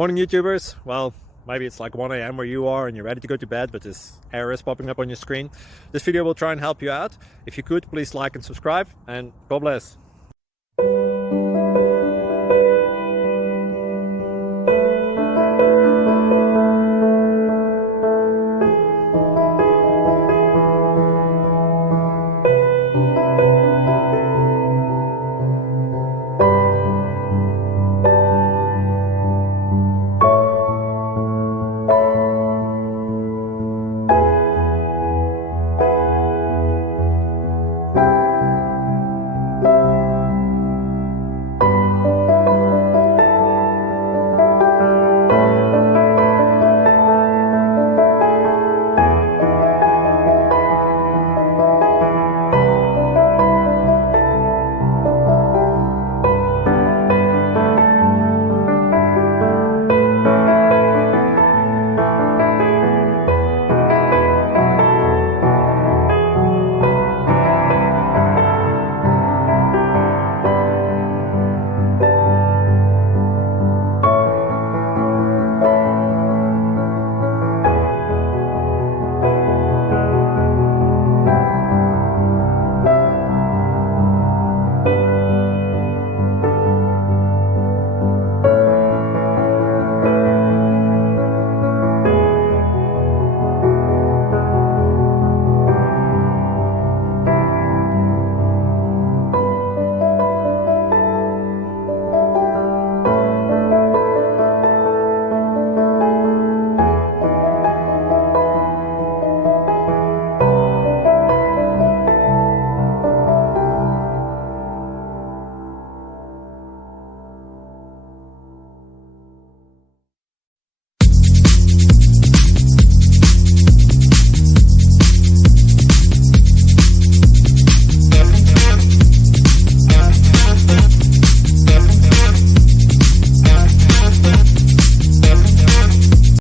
Morning YouTubers. Well, maybe it's like 1 a.m. where you are and you're ready to go to bed, but this error is popping up on your screen. This video will try and help you out. If you could, please like and subscribe, and God bless.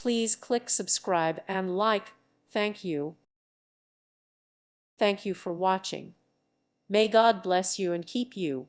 Please click subscribe and like. Thank you. Thank you for watching. May God bless you and keep you.